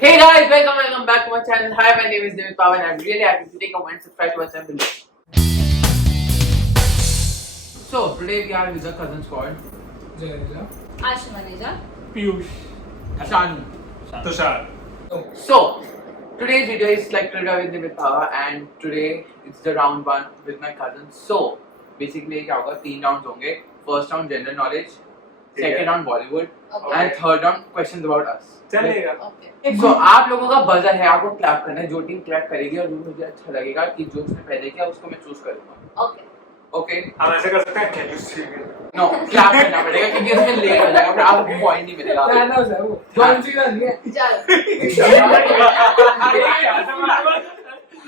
Hey guys, welcome back to my channel. Hi, my name is David Pava and I'm really happy to take a moment to subscribe to my channel below. So today we are with the cousin squad. Jayeja, Ashmaneja, Piyush, Shanu. Tushar. So today's video is like trivia with David Pava and today it's the round one with my cousins. So basically क्या होगा 3 rounds होंगे. First round general knowledge, second round Bollywood okay. and third round questions about us. चलेगा. Okay. So आप लोगों का buzzer है, आपको clap करना है. जो टीम क्लैप करेगी और मुझे अच्छा लगेगा कि जो उसने पहले किया उसको मैं चूज करूंगा. Okay. ओके हम ऐसे कर सकते हैं क्या यूज़ नो क्लैप करना पड़ेगा क्योंकि उसमें लेट हो जाएगा फिर आपको पॉइंट नहीं मिलेगा. Thanos है वो, John Cena नहीं है. चलो.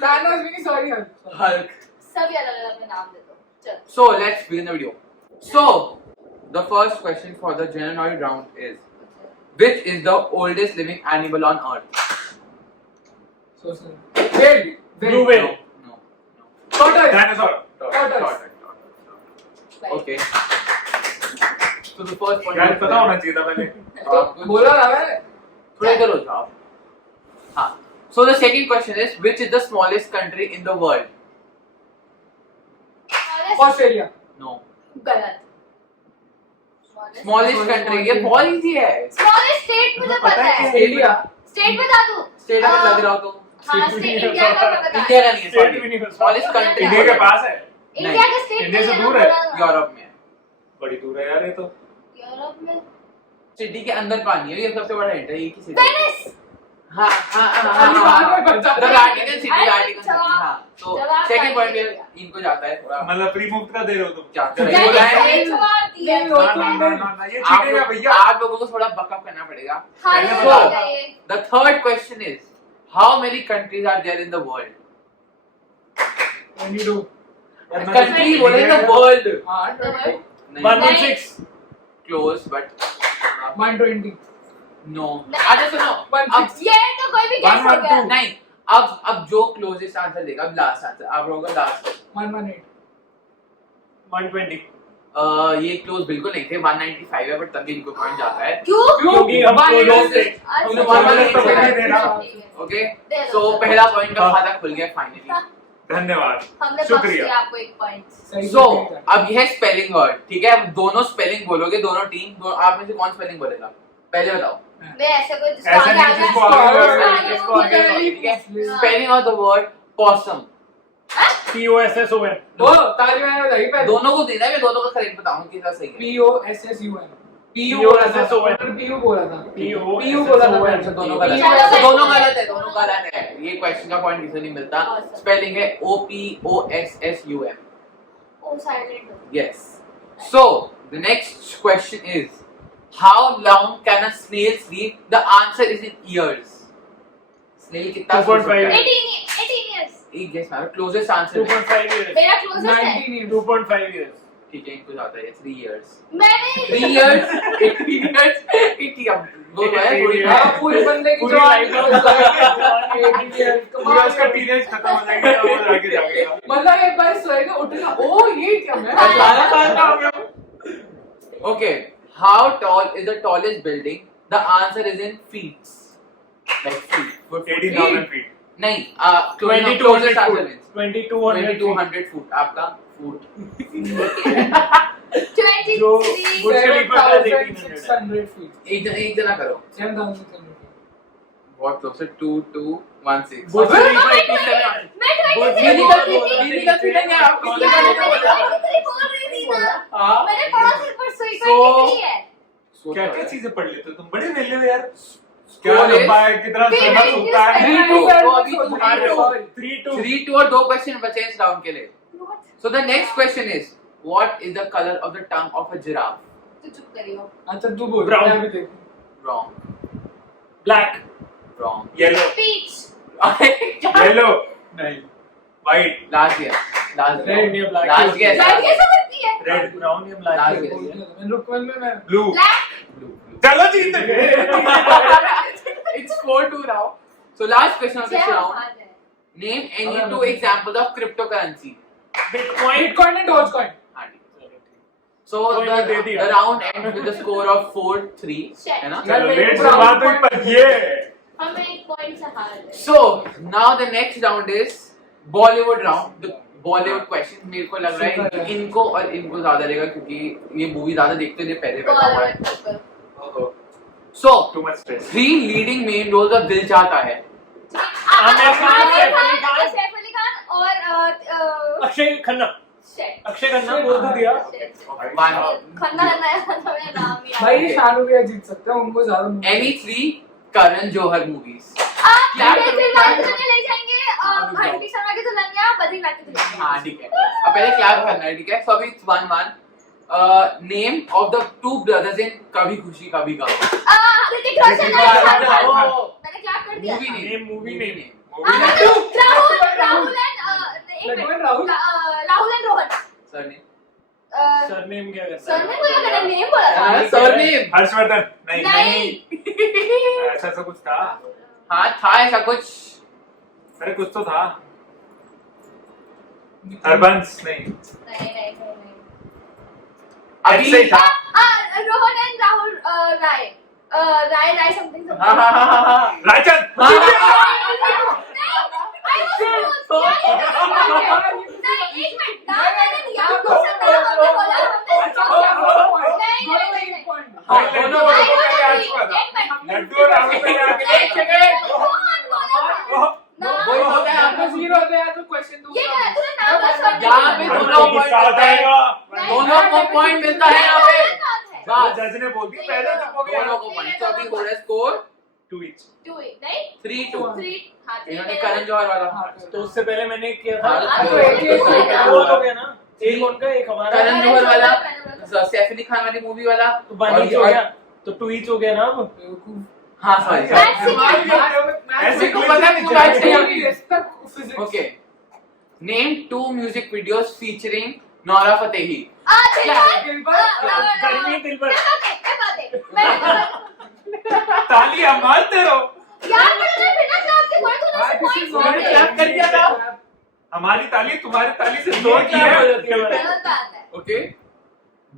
Thanos भी नहीं, sorry यार. हल्क. सभी अलग-अलग में नाम दे दो. चलो. So let's begin the video. So the first question for the general knowledge round is which is the oldest living animal on earth? So sorry. Whale. Blue whale. No. Tortoise. Dinosaur. Tortoise. Okay. So the first point. यार पता होना चाहिए था पहले. आपको बोला ना मैंने. थोड़ा इधर हो जाओ. हाँ. So the second question is which is the smallest country in the world? Australia. No. गलत. Smallest country ये बहुत easy है. Smallest state मुझे पता है. India. State बता दूँ. स्टेट अगर लग रहा हो तो हाँ, state इंडिया का मैं बता. इंडिया का नहीं है. State भी नहीं है. स्मॉलेस्ट कंट्री इंडिया के पास है. इंडिया का state इंडिया से नहीं है, दूर मैं है. बोला ना. यूरोप में है. बड़ी दूर है यार ये तो. यूरोप में. सिटी के अंदर पानी है ये सबसे बड़ा हिंट है. एक ही सिटी. वेनिस. हाँ. अभी बाद में बच्चा. The Vatican City, अरे, Vatican City. जवाब- हाँ. तो जवाब सेकंड पॉइंट चाहिए. पे इनको जाता है थोड़ा. मतलब फ्री मुफ्त का दे रहे हो तुम. क्या कर मैंने रहे हो? बोला है सही जवाब दिया. नहीं, वो ना ये चीटेगा भैया. आप लोगों को थोड़ा बकअप करना पड़ेगा. हाँ, पहले ये बताओ. होगा ये. The third question is how many countries are there in the world? 22. Country बोले ना world. हाँ, 22. नहीं. 116. Close but 120. no. नहीं. अच्छा सुनो. अब 160. ये तो कोई भी guess हो गया. नहीं. अब जो क्लोजेस्ट आंसर देगा अब लास्ट आंसर आप लोगों का लास्ट. 118. 120. ये क्लोज बिल्कुल नहीं थे. 195 है बट तभी इनको पॉइंट जाता है. क्यों? क्योंकि हम क्लोज थे. तुमने अच्छा, 118 तो बोला. दे रहा. ओके. दे दो, सो दो. पहला पॉइंट का खाता खुल गया फाइनली. धन्यवाद. हमने बख्श शुक्रिया. दिया आपको एक पॉइंट. सही सो है. अब यह स्पेलिंग वर्ड ठीक है. अब दोनों स्पेलिंग बोलोगे दोनों टीम. आप में से कौन स्पेलिंग बोलेगा पहले बताओ. मैं ऐसे कोई जिसको ऐसे आगे नहीं, आ जाए. जिसको आगे आ जाए, आगे जिसको वो आगे आ जाए. ठीक है. Spelling of the word POSSUM. POSSON. वो ताजमहल बताइए पहले. दोनों को देना है. मैं दोनों का करेक्ट बताऊं कितना सही है. POSSUN. PU बोला था. POSSON. PU बोला था. POSSON. PU बोला था. अच्छा, दोनों गलत चलो, है. चलो. दोनों गलत है. दोनों गलत है. ये क्वेश्चन का पॉइंट किसे नहीं मिलता. Awesome. स्पेलिंग है OPOSSUM. ओ साइलेंट हो. Yes. So the next question is how long can a snail sleep? The answer is in years. Snail कितना 2.5 सो सकता है? 18 years. एक गेस मारो. Closest answer 2.5 years. मेरा क्लोजेस्ट है. 19 years. 2.5 years. ठीक है. इनको जाता है 3 years. मैंने 3 years. 18 years. ठीक है. वो है थोड़ी. हाँ, पूरे बंदे की पूरी जवानी life होता है. है. 18 years. पूरा उसका टीनेज खत्म हो जाएगा तब वो आगे जाएगा. मतलब एक बार सोएगा उठेगा. ओ ये क्या मैं. अचानक आना हो गया. Okay. How tall is the tallest building? The answer is in feet. Like feet. 18,000 feet. नहीं. 2200 closest answer foot. is 2200 feet. 2200 foot. आपका फुट. 23. जो बुर्ज खलीफा का 1800 7,600 feet. एक जना करो. 7,600 feet. बहुत क्लोज है. 2216. बुर्ज मैं खलीफा 23 87. Clinical feeling है आपको. हाँ. मैंने पढ़ा सिर्फ परसों ही So- 23 है. क्या क्या चीजें पढ़ लेते हो तुम? बड़े मेले हो यार. क्या क्या है? लंबा है, कितना फिर सोना मैं सूखता है. Three, 3 two. to अभी तुम हार रहे हो. 3-2. 3-2 और 2 क्वेश्चन बचे इस राउंड के लिए. So the next question is what is the color of the tongue of a giraffe? तू चुप करियो. अच्छा तू बोल. Brown. मैं भी देखूं. Wrong. Black. Wrong. Yellow. Peach. Yellow. नहीं. White. Last guess. Last Red या black. Last guess. Black कैसे बनती है? Red. Brown या black. Last guess. मैं रुकवन में मैं. Blue. Black. Blue. चलो जीत गए. It's 4-2 now. So last question of this क्या round. बात है? Name any 2 examples of cryptocurrency. Bitcoin. Bitcoin and Dogecoin. हाँ जी. So Point the, दे दिया. the round ends with a score of 4-3. Shit. है ना? चलो यार, लेट मेरे से बात हुई पर ये हम एक पॉइंट से हार गए। So now the next round is Bollywood round. The Bollywood question. मेरे को लग रहा है कि इनको और इनको ज्यादा रहेगा क्योंकि ये मूवी ज्यादा देखते हैं पहले बैठा हुआ है. बॉलीवुड पर। So Too much stress. 3 leading main roles of दिल चाहता है. आमिर खान, सैफ अली खान और अक्षय खन्ना शेट। अक्षय खन्ना बोल तो दिया खन्ना नया नाम ही भाई ये शाहरुख खान जीत सकते हैं, उनको ज्यादा Any 3 Karan Johar movies. आप ले जाएंगे हंटी शर्मा की दुल्हनिया, बद्रीनाथ की दुल्हनिया। हाँ ठीक है. अब पहले क्लैप करना है, ठीक है? So अभी 1-1. Name of the 2 brothers in कभी खुशी कभी गम. ऋतिक रोशन और शाहरुख खान। मैंने क्लैप कर दिया। Movie name. मूवी नहीं Rahul and Rohan. Surname. Surname क्या करना सरनेम को क्या करना, नेम बोला था। Surname. हर्षवर्धन नहीं नहीं। ऐसा तो कुछ था हाँ था ऐसा कुछ. अरे कुछ तो था हरबंस नहीं नहीं। अभी ऐसे ही था रोहन एंड राहुल राय समथिंग हाँ. राजन दोनों लड्डू और राहुल पे आके एक सेकंड. वही होता है आपको. जीरो होते हैं तो क्वेश्चन दूसरा यहाँ पे दोनों पॉइंट मिलता है. दोनों को पॉइंट मिलता है यहाँ पे. बस. जज ने बोल दी पहले तो हो गया दोनों को पॉइंट. तो अभी हो रहा है स्कोर 2 each 3-2. इन्होंने करण जौहर वाला. तो उससे पहले मैंने किया हाँ, था तो दो हो गया ना एक उनका एक हमारा करण जौहर वाला, सैफ अली खान वाली मूवी वाला. तो 1 each हो गया तो 2 each हो गया ना अब हाँ सॉरी. ऐसे को पता नहीं क्या चाहिए. Physics okay. Name 2 music videos featuring Nora Fatehi. गर्मी दिल पर तालियां मारते रहो मैंने क्लैप कर दिया था. हमारी ताली तुम्हारी ताली से जोड़ की है ओके.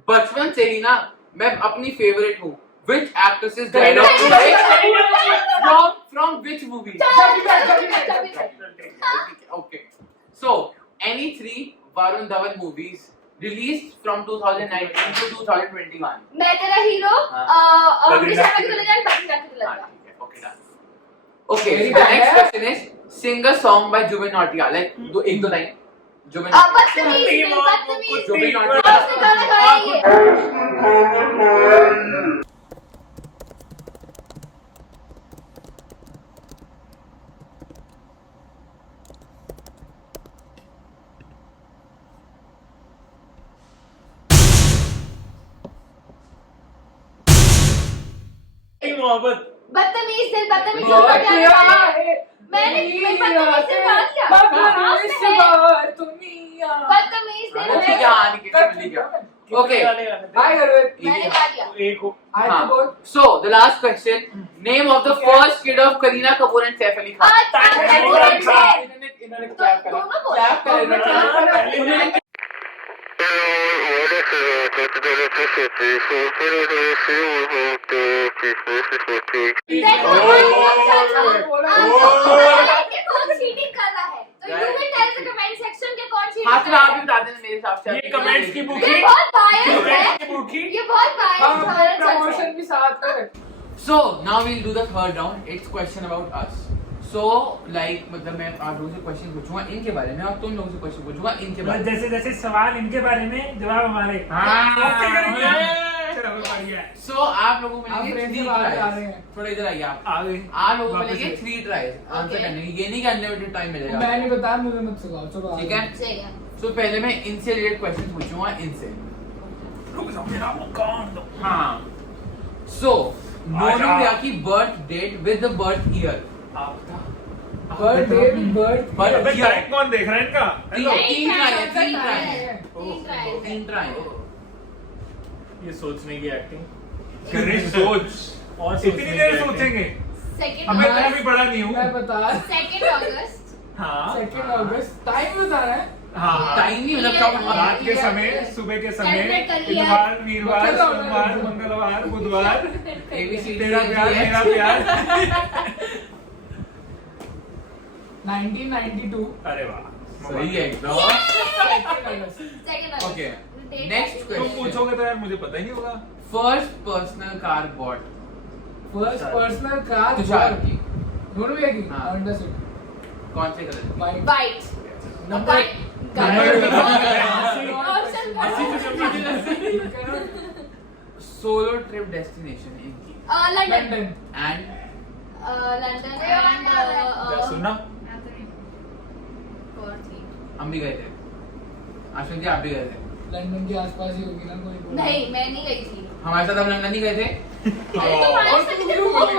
बचपन से ही ना मैं अपनी फेवरेट हूँ. Which actress is dialogue from which movie? Okay. So any 3 Varun Dhawan movies released from 2019 to 2021. मैं तेरा हीरो बद्रीनाथ की Dulhania. Okay, done. Okay, the next question is sing a song by Jubin Nautiyal. Like एक दो line. Jubin बदतमीज Jubin मोहब्बत बदतमीज दिल बदतमीज मैंने ठीक है हाँ ठीक है. Okay. हाय गर्वित मैंने गा दिया। एक हो आज तो बहुत So the last question. Name of the first kid of Kareena Kapoor and Saif Ali Khan. इन्होंने clap करा. दोनों बोल। Clap करा. इन्होंने देखो कौन चीटिंग कर रहा है तो you will tell the comment section के कौन चीटिंग हाँ तो आप भी बता देना मेरे हिसाब से. ये कमेंट्स की ये बुकी बहुत बायस है कमेंट्स की बुकी ये बहुत बायस है प्रमोशन भी साथ करें. So now we'll do the third round. It's question about us. So like मतलब मैं आप लोगों से क्वेश्चन पूछूंगा इनके बारे में और तुम लोगों से क्वेश्चन पूछूंगा इनके बारे में. जैसे जैसे सवाल इनके बारे में जवाब हमारे ओके करेंगे. चलो बढ़िया है. So आप लोगों को आप मिलेंगे फ्रेंड 3 से बाहर जा tries. रहे हैं. थोड़ा इधर आइए आप. आ गए आप लोगों को वापस मिलेंगे से. 3 tries आंसर Okay. करने की. ये नहीं कि अनलिमिटेड टाइम मिलेगा. मैंने बताया मुझे मत सिखाओ. चलो ठीक है. सही है So पहले मैं इनसे रिलेटेड क्वेश्चन पूछूंगा इनसे. रुक जाओ मेरा मुकाम दो. हाँ. So मोनोलिया की birth date with the birth year. Birth Birth अबे year. टाइम कौन देख रहा है इनका तीन try है. तीन try है। तीन try है. ये सोचने की एक्टिंग गणेश सोच और इतनी देर सोचेंगे अबे मैं भी बड़ा नहीं मैं हूँ बता 2 अगस्त हाँ 2 अगस्त टाइम बता रहा है. हाँ टाइम नहीं मतलब कब रात के समय सुबह के समय Calculate कर लिया। बुधवार वीरवार सोमवार मंगलवार बुधवार ABCD तेरा प्यार मेरा प्यार 1992 अरे वाह सही है एकदम. Second Okay. Date Next है. तुम question. पूछोगे तो यार मुझे पता ही नहीं होगा. First personal car bought. First personal car Tushar की. दोनों भी है की हाँ. Honda Civic कौन से colour? Bike White. Number- Solo trip destination इनकी. London. London And London and क्या सुनना? और थी. हम भी गए थे. आशुन जी आप भी गए थे. लंदन के आसपास ही होगी ना कोई. नहीं मैं नहीं गई थी. हमारे साथ हम लंदन ही गए थे. अरे तुम्हारे साथ कितने लोग गए थे?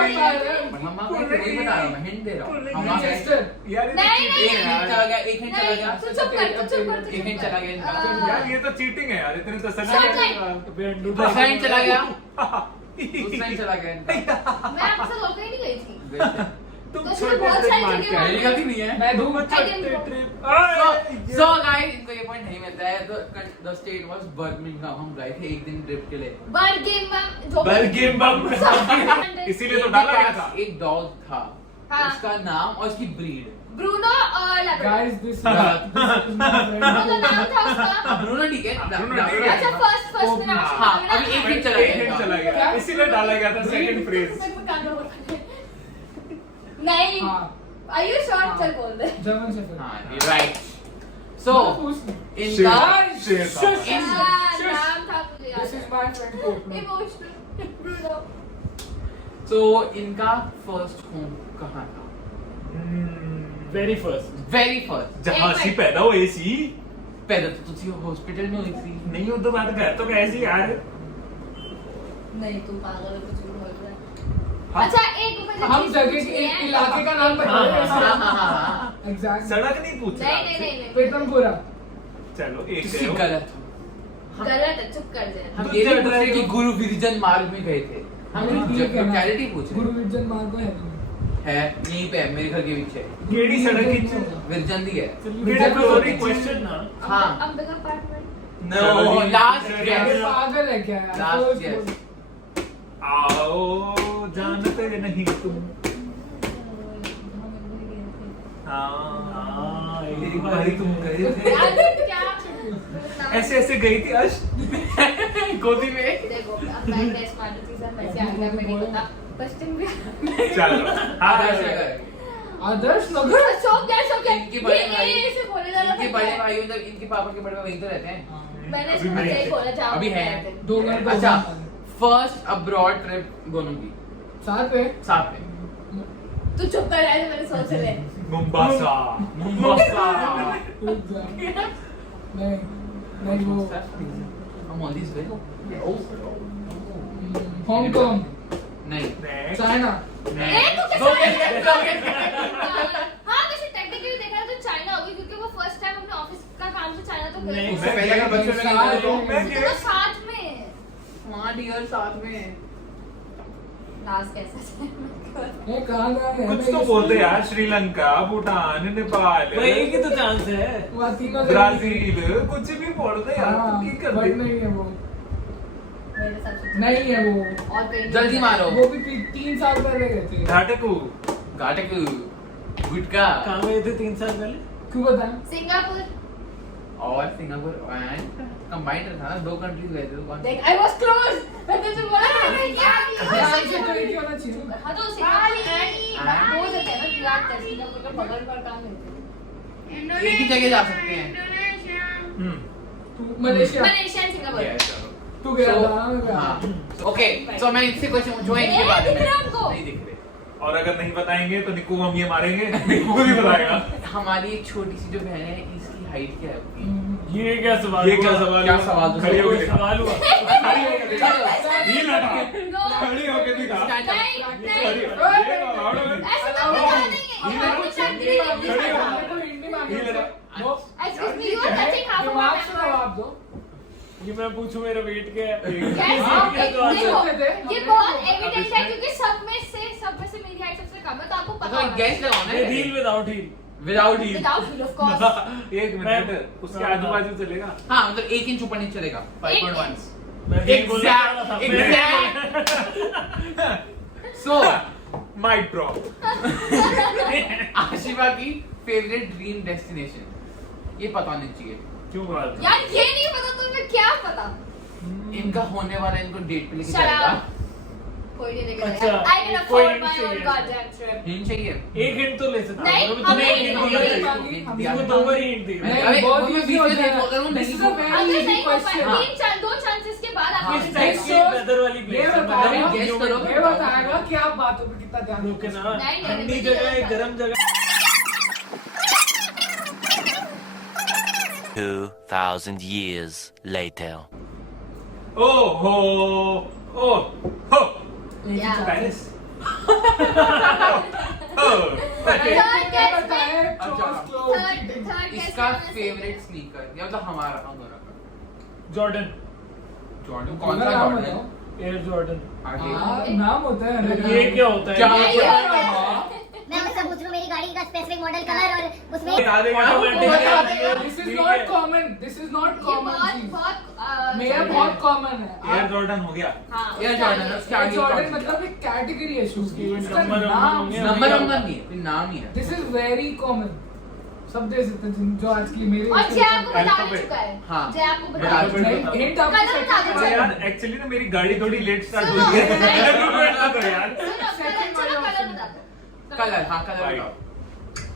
हम वहाँ गए थे, वही बता रहा हूँ मैं, हिंट दे रहा हूँ. हम वहाँ गए थे. मैनचेस्टर यार ये तो नहीं, cheating है यार. चला गया, एक हिंट चला गया. तू चुप कर तू चुप कर एक हिंट चला गया. यार ये तो चीटिंग है यार. इतनी तसल्ली Short है. दूसरा हिंट चला गया. दूसरा हिंट चला गया. मैं आपके साथ होकर ही नहीं गई थी. गए थे. तुम तो छोटे बहुत ट्रिप सारी मार जगह के मेरी आए. गलती नहीं है. मैं दूं I didn't go. So guys, इनको ये पॉइंट नहीं मिलता है. The state was Birmingham. हम गए थे एक दिन ट्रिप के लिए. Birmingham. Birmingham. इसीलिए तो डाला गया था. एक डॉग था. हाँ. उसका नाम और उसकी ब्रीड. Bruno और Labrador. गाइस दिस मतलब नाम था उसका. ब्रूनो ठीक है. ब्रूनो ठीक है. अच्छा फर्स्ट में नाम था. हाँ, अभी एक हिंट चला एक हिंट चला गया. इसीलिए डाला गया था सेकंड फ्रेज. नहीं. हां Are you sure? हाँ. चल बोल दे. जर्मन शेफर्ड हाँ, you're right. So शेर इनका शेर था. नाम था मुझे याद. दिस इज माय फ्रेंड कोट Emotional. Bruno. so इनका फर्स्ट होम कहाँ था? Very first very first. जहाँ एक सी मिनट. पैदा हुई सी. पहले तो तुझे हॉस्पिटल में हुई थी. नहीं हो तो बात घर तो कैसी यार. नहीं तू पागल है कुछ भी बोल रहा है. हाँ. अच्छा एक मुझे हम चीज़ जगह पूछनी के है. इलाके का नाम बता हाँ, रहे हाँ, हाँ, हाँ, हैं हाँ. एग्जैक्ट सड़क नहीं पूछ रहा. नहीं नहीं नहीं नहीं. पेटनपुरा चलो एक तुझसे गए. गलत. गलत है चुप कर दे. हम तो ये नहीं चल पूछ रहा रहे है कि तो- गुरु विरजन मार्ग में गए थे. हम ठीक है ना। लोकेलिटी पूछ गुरु रहे विजन मार्ग है है. यहीं पे है, मेरे घर के पीछे. केड़ी सड़क की विरजन दी है. क्वेश्चन ना हाँ. अंबिका अपार्टमेंट. No, last ये guess. पागल है क्या यार Last First guess. बोल. आओ जानते नहीं तुम. हाँ एक बारी तुम गए थे. क्या ऐसे ऐसे गई थी अश. गोदी में. देखो अब मैं बेस्ट मानती थी वैसे आगे मैं नहीं पता पश्चिम भी. चलो आदर्श नगर. आदर्श नगर शौक क्या इनके बड़े भाई- ऐसे बोले जा रहा इनके बड़े भाई उधर, इनके पापा के बड़े भाई वहीं तो रहते हैं. मैंने अभी इसको नहीं यही है। बोला जहाँ अभी पे है. रहते थे। दो घर अच्छा. फर्स्ट अब्रॉड ट्रिप दोनों की साथ में साथ में. तू चुप कर रहा है मैंने सोच ले. मुंबासा. मुंबसा. नहीं नहीं वो हम ऑल दिस वे. हांगकांग नहीं. चाइना नहीं. ए, तू कैसे दो आया? guess, दो guess. हाँ वैसे टेक्निकली देखा जाए तो चाइना होगी क्योंकि वो फर्स्ट टाइम अपने ऑफिस का काम से चाइना तो गए नहीं, थे। उससे पहले अगर बच्चों में नहीं तो मैं तो guess- साथ में हाँ डियर साथ में. लास्ट कैसे ये कहाँ गया है कुछ तो बोलते यार. श्रीलंका, भूटान, नेपाल, भाई एक ही तो चांस है वहाँ तीनों ब्राजील, कुछ भी बोलते यार. तुम की कर बट रहे नहीं है वो मेरे सबसे नहीं है वो और कहीं जल्दी मारो. वो भी 3 साल पहले गए थे घाटकू. घाटक गुटका कहाँ गए थे 3 साल पहले क्यों बताएं सिंगापुर. और सिंगापुर एंड कंबाइंड था ना. 2 कंट्रीज गए थे. तो कौन देख आई वाज क्लोज. मैंने तो बोला था मैं क्या ध्यान से तो एक ही होना चाहिए हाँ तो सिंगापुर एंड दो जगह ना गुजरात का सिंगापुर का बगल पर काम है. एक ही जगह जा सकते हैं. तू Malaysia Malaysia and Singapore. Yes, चलो. तू गया So, था मैं गया हाँ. ओके सो मैं इनसे क्वेश्चन पूछूंगा इनके बारे दिख में. रहा हमको? नहीं दिख रहे. और अगर नहीं बताएंगे तो निक्कू हम ये मारेंगे. निक्कू को नहीं बताएगा. हमारी एक छोटी सी जो बहन है इसकी हाइट क्या है आपकी? ये क्या सवाल ये क्या हुआ? सवाल? क्या सवाल? खड़ी कोई होके सवाल हुआ खड़ी होके दिखा. ये लगा. No. खड़ी होके दिखा. Stand up. नहीं खड़ी नहीं हो. ये allowed है. ऐसे तो बता देंगे. ये हम खड़ी हो. हिंदी मांगी ये लगा. वो Excuse me, you are touching half of my दिमाग से member. जवाब दो ये मैं पूछूं मेरा वेट क्या है Yes, हाँ, देखो, देखो, ये बहुत एविडेंट है क्योंकि सब में से मेरी हाइट सबसे कम है तो आपको पता तो होना गैस लगाओ मैं हील ना. विदाउट हील विदाउट ही. Without feel of course. एक मिनट. उसके आजू बाजू चलेगा. हाँ मतलब 1 इंच ऊपर नीचे चलेगा. 5.1. मैं हील बोलने वाला था So माइक ड्रॉप. आशिफा की फेवरेट ड्रीम डेस्टिनेशन, ये पता होना चाहिए। क्यों बात यार ये नहीं पता तुम्हें, क्या पता? इनका होने वाला इनको डेट पे लेके Shut जाएगा। up. कोई नहीं लेके अच्छा, जाएगा। I can कोई afford नहीं my own चाहिए। goddamn trip. हिंट चाहिए। एक हिंट तो ले सकते नहीं, हो। हमें तुम्हें एक नहीं हिंट चाहिए। देना चाहिए। मांगी, हम दिया। इसको 2 बार हिंट दी। नहीं, नहीं, अबे, बहुत वो easy बीच में होता है। देखो, अगर वो This नहीं is a होगा। very अगर easy नहीं हो पाए, question. हाँ। दो चांसेस के बाद आप हाँ, किस ये टाइप This की shows- वेदर वाली ये प्लेस है? बताओ, मतलब guess जो करो। ये बताएगा कि आप बातों पे कितना ध्यान रुके देते ना, हो। नहीं, ठंडी नहीं, जगह है, नहीं, गर्म जगह। 2,000 years later. ओह हो ओह हो Yeah. पेरिस Third ये guess बताएं, में- अच्छा। close. Third guess इसका में- फेवरेट स्नीकर, या मतलब हमारा हम दोनों का। जॉर्डन, जॉर्डन कौन सा नाम जॉर्डन? बताओ। Air Jordan. आगे। हाँ, नाम होता है। ये क्या होता है? क्या नहीं, होता है? हाँ। मैं आपसे पूछ रहा हूँ मेरी गाड़ी का स्पेसिफिक मॉडल कलर और उसमें बता देगा। Automatic Automatic है। है। This is ठीक not है। common. This is not ये common. बहुत चीज। बहुत मेरा बहुत कॉमन है। एयर जॉर्डन हो गया। हाँ, एयर जॉर्डन है, उसके आगे जॉर्डन कौन सा? मतलब एक कैटेगरी है शूज की। इसका नंबर नाम होंगे। नंबर नंबर नहीं है, कोई नाम ही है। This is very common. सब दे सकते हैं जो आज की मेरी और जय आपको बता Alphabet. चुका है। हाँ। जय आपको बता बता चुका चुका है। है। नहीं, hint आपको कलर बता second दो अरे वाला यार है। एक्चुअली ना मेरी गाड़ी थोड़ी लेट स्टार्ट सुनो, हुई है। नहीं, Recruitment का तो यार। सुनो, Second चलो वाला कलर option। बता दो। कलर, हाँ कलर White. बताओ।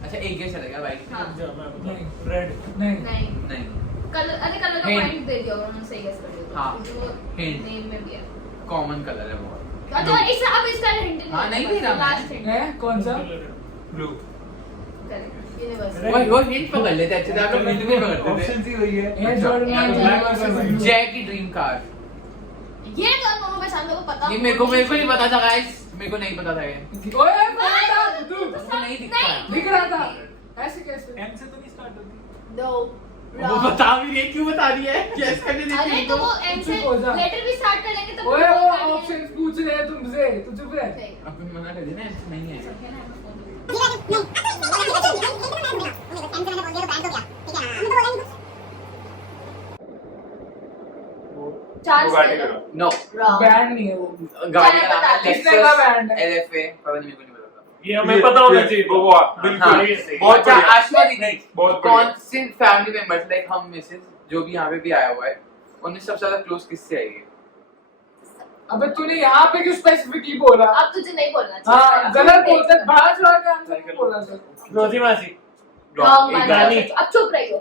अच्छा एक गेस चलेगा भाई। हाँ। जा, मैं बताऊं। नहीं। रेड। नहीं नहीं, नहीं। कलर, अरे कलर का Hint. पॉइंट दे दिया उन्होंने, सही गेस कर दिया। हाँ। जो Hint. नेम में भी है। कॉमन कलर है बहुत। अच्छा इसका अब इसका हिंट हाँ, नहीं दे रहा मैं। लास्ट हिंट है कौन सा? ब्लू। Correct universal. वो हिंट पकड़ लेते अच्छे से, आप लोग हिंट नहीं पकड़ते ऑप्शन ही वही है। Air Jordan Air Jordan. थे। जय की ड्रीम कार। ये तो हम दोनों में शाम को पता ये मेरे को नहीं पता था गाइस, मेरे को नहीं पता था ये। ओए पता था तू उसको नहीं दिखता है। दिख रहा था ऐसे कैसे? एम से तो नहीं स्टार्ट होती। दो वो बता भी रही है, क्यों बता रही है? कैसे करने देती अरे है तो इनको? वो एम से चुप हो जा। लेटर भी स्टार्ट कर लेंगे तब ओए वो वो कर लेंगे। ऑप्शंस पूछ रहे हैं तुमसे, तू चुप रह। सही। अब तुम मना कर देना, ऐसे नहीं है। चार बुगाटी से करो। No, wrong. बैंड नहीं है वो। गाड़ी का नाम है किसने कहा band है? LFA, पता नहीं, मेरे को नहीं पता था। ये हमें पता होना चाहिए। गोवा हाँ। बिल्कुल ये सही। बहुत अच्छा बढ़िया। आशा दीदी, बहुत कौन बढ़िया। से फैमिली मेंबर्स लाइक हम मिसेस जो भी यहाँ पे भी आया हुआ है, उन्हें सबसे ज्यादा क्लोज किससे आई है? अबे तूने यहाँ पे क्यों स्पेसिफिकली बोला? अब तुझे नहीं बोलना चाहिए। हाँ गलत बोलते हैं, बड़ा चढ़ा के आंसर नहीं बोला सर। रोजी मासी। रॉन्ग एक मान गानी। जाओ। अब चुप रहियो।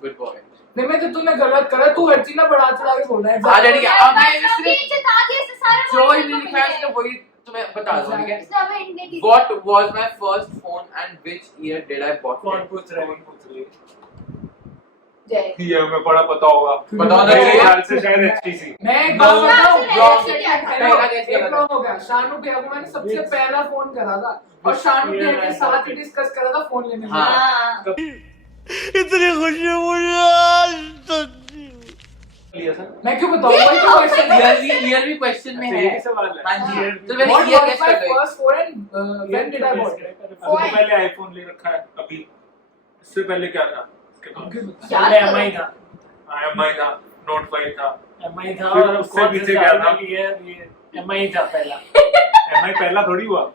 Good boy. नहीं मैं तो तूने गलत करा, तू हर चीज ना बढ़ा चढ़ा के बोल रहा है। आ जाएगी। यार, अब मैं बस अभी सिर्फ जिता दिए से सारे जो पॉइंट ही तो लिखा है मिले। इसका वही तुम्हें बता दूं, ठीक है? इसने हमें हिंट नहीं दी। What was my first phone and which year did I bought कौन it? पूछ रहा है? पूछ रही है। जय। ये हमें बड़ा पता होगा। बताओ ना, मेरे चाहिए। ख्याल से शायद HTC। मैं एक बात No, बताऊं, wrong. पहला guess एक गलत wrong हो गया। शानू भैया को मैंने सबसे Which- पहला फोन करा था और शानू भैया के साथ ही डिस्कस करा था फोन लेने के लिए। हाँ। इतनी खुशी मुझे आज तक लिया सर। मैं क्यों बताऊं, वही तो क्वेश्चन है। Yearly question में अच्छा, है। यही सवाल है। हाँ जी। Year- तो मैंने What year was guess my कर ली। first phone and when did I bought it? अभी तो पहले आईफोन ले रखा है अभी। इससे पहले क्या था? इसके बाद याद पहले करो। MI था। MI था, नोट 5 था। MI था फिर और उससे कौन पीछे से क्या साल था? में लिया है? ये MI था पहला। MI पहला थोड़ी हुआ।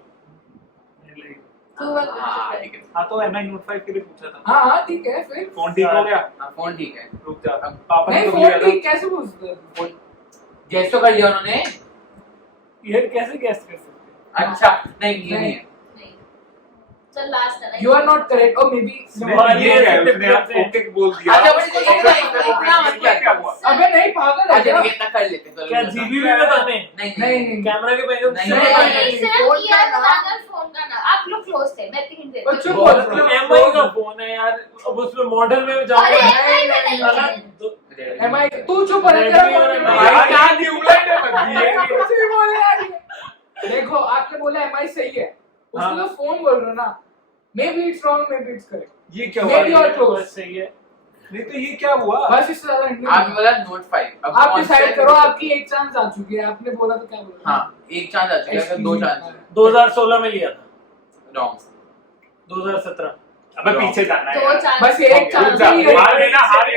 तू बोल। हाँ, ठीक है। हाँ तो MI नोट 5 के लिए पूछा था। हाँ हाँ ठीक है फिर। फोन ठीक हो गया? हाँ, फोन ठीक है। रुक जा। पापा ने नहीं तो लिया फोन था। ठीक कैसे पूछते हैं? फोन गैस तो कर लिया उन्होंने। ये कैसे गैस कर सकते हैं? अच्छा, नहीं ये नहीं है। नहीं। चल लास्ट है। You are not correct or maybe नहीं, ये क्या है? उसने आप ओके बोल दिया। अच्छा, बट इतना मत किया। क्या हुआ? अबे नहीं पागल है अच्छा क्या? ठीक है, इतना कर लेते हैं, तो क्या बताओ। जीबी में बताने? नहीं नहीं नहीं नहीं कैमरा के पहले नहीं, नहीं, नहीं, नहीं सिर्फ फोन का ईयर नाम- बताना और फोन का नाम। आप लोग क्लोज थे, मैं हिंट देती हूँ। बच्चों को बहुत MI का फोन है यार। अब उसमें मॉडल में जाओ। अरे नहीं, MI में नहीं, नहीं अलग है। दो- MI तू चुप रह तेरा Redmi और फोन MI। नहीं है। यार क्या ट्यूबलाइट है बंदी कुछ भी बोले यार ये। देखो आपने बोला MI सही है, उसमें हाँ। तो फोन बोल रहे हो ना। Maybe it's wrong, maybe it's correct. ये क्या हुआ? Maybe you're close. बस सही है। नहीं तो ये क्या हुआ? बस इससे ज्यादा hint नहीं। आपने बोला नोट 5। अब आप कौन डिसाइड सा- करो, आपकी एक चांस आ चुकी है। आपने बोला तो क्या बोला? हाँ, एक चांस आ चुका है, अगर दो चांस 2016 में लिया था। रॉन्ग। 2017। अबे पीछे जाना है दो यार। चांस। बस एक रुक चांस जा, ही है। हार है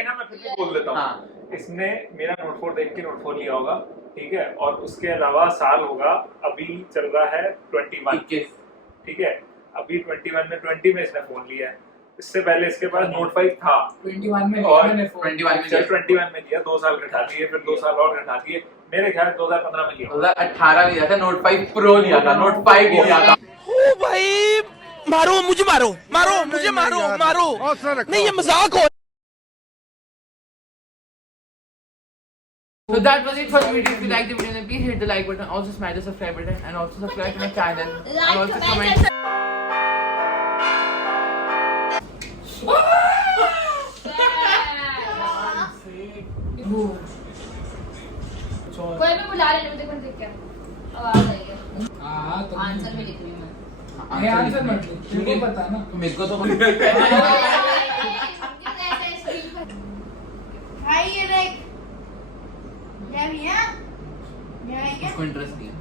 ना मैं फिर भी बोल देता हूँ। हाँ। इसने मेरा नोट 4 देख के नोट 4 लिया होगा, ठीक है, और उसके अलावा साल होगा अभी चल रहा है 21, 21। ठीक है, अभी 21 में 20 में इसने फोन लिया है। इससे पहले इसके पास नोट 5 था 21 में और मैंने फोन 21 में चल 21 में लिया, 2 साल घटा दिए, फिर 2 साल और घटा दिए, मेरे ख्याल 2015 में लिया। 2018 में लिया था, नोट 5 प्रो लिया था, नोट 5 लिया था। ओ भाई मारो मुझे, मारो मारो मुझे, मारो मारो, नहीं ये मजाक हो। So that was it for the video. If you liked the video, then please hit the like button. Also smash the subscribe button and also subscribe to my channel. And also comment. कोई भी बुला रहे हैं, देखो देख क्या आवाज आई है। हाँ तो आंसर में लिख रही हूँ मैं। ये आंसर मत लिख, तुमको पता ना। मेरे को तो भाई ये देख, क्या भैया? क्या है ये? उसको इंटरेस्ट नहीं है।